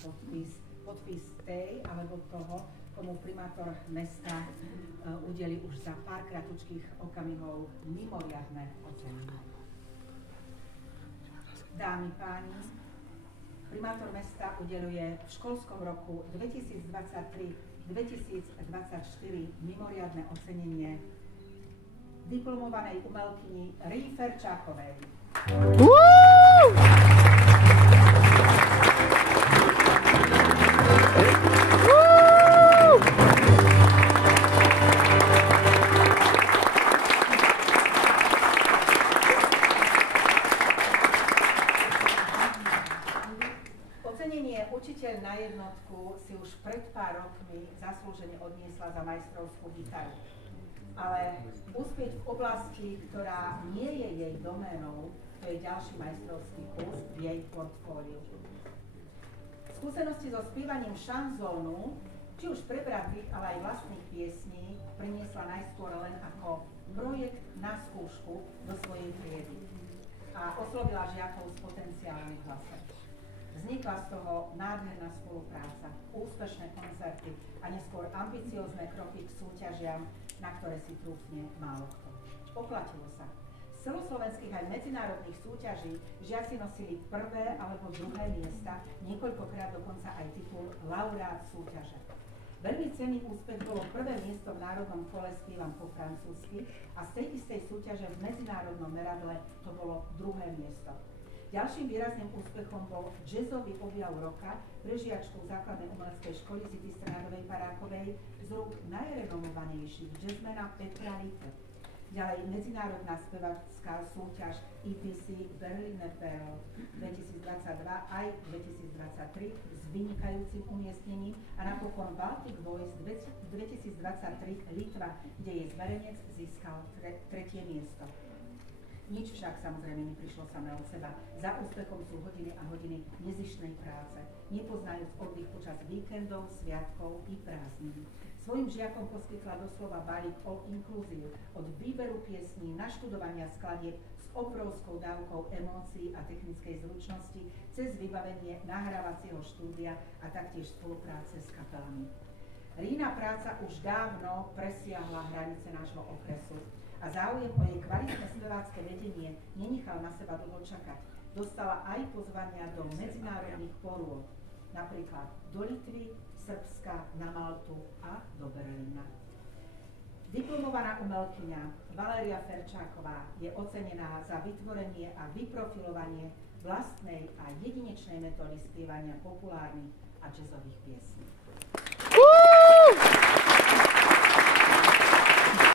podpis tej alebo toho, komu primátor mesta udeli už za pár kratučkých okamihov mimoriadne ocenenie. Dámy, páni, primátor mesta udeľuje v školskom roku 2023-2024 mimoriadne ocenenie diplomovanej umelkyni Rí Ferčákovej. Ocenenie Učiteľ na jednotku si už pred pár rokmi zaslúžene odniesla za majstrovskú gitaru. Ale úspieť v oblasti, ktorá nie je jej doménou, to je ďalší majstrovský kus v jej portfóliu. Skúsenosti so spievaním šanzónu, či už prebratých, ale aj vlastných piesní, priniesla najskôr len ako projekt na skúšku do svojej triedy a oslovila žiakov s potenciálnym hlasom. Vznikla z toho nádherná spolupráca, úspešné koncerty a neskôr ambiciózne kroky k súťažiam, na ktoré si trúfne málo kto. Oplatilo sa. Z celoslovenských aj medzinárodných súťaží žiaci nosili prvé alebo druhé miesta, niekoľkokrát dokonca aj titul laureát súťaže. Veľmi cenný úspech bolo prvé miesto v národnom kole Spievam po francúzsky a z tej istej súťaže v medzinárodnom meradle to bolo druhé miesto. Ďalším výrazným úspechom bol jazzový objav roka pre žiačku základnej umeleckej školy Zity Strnadovej Parákovej z rúk najrenomovanejších jazzmena Petra Litte. Ďalej medzinárodná spevacká súťaž EPC Berliner Pearl 2022 aj 2023 s vynikajúcim umiestnením a napokon Baltic Voice 2023 Litva, kde jej zverenec získal tretie miesto. Nič však samozrejme neprišlo samé od seba. Za úspechom sú hodiny a hodiny nezištnej práce, nepoznajúc oddych počas víkendov, sviatkov i prázdnin. Svojim žiakom poskytla doslova balík o inklúziu, od výberu piesní, naštudovania skladieb s obrovskou dávkou emócií a technickej zručnosti, cez vybavenie nahrávacieho štúdia a taktiež spolupráce s kapelami. Rína práca už dávno presiahla hranice nášho okresu a záujem o jej kvalitné spevácké vedenie nenechal na seba dlho čakať. Dostala aj pozvania do medzinárodných porôd, napríklad do Litvy, Srbska, na Maltu a do Berlína. Diplomovaná umelkyňa Valéria Ferčáková je ocenená za vytvorenie a vyprofilovanie vlastnej a jedinečnej metódy spievania populárnych a jazzových piesní.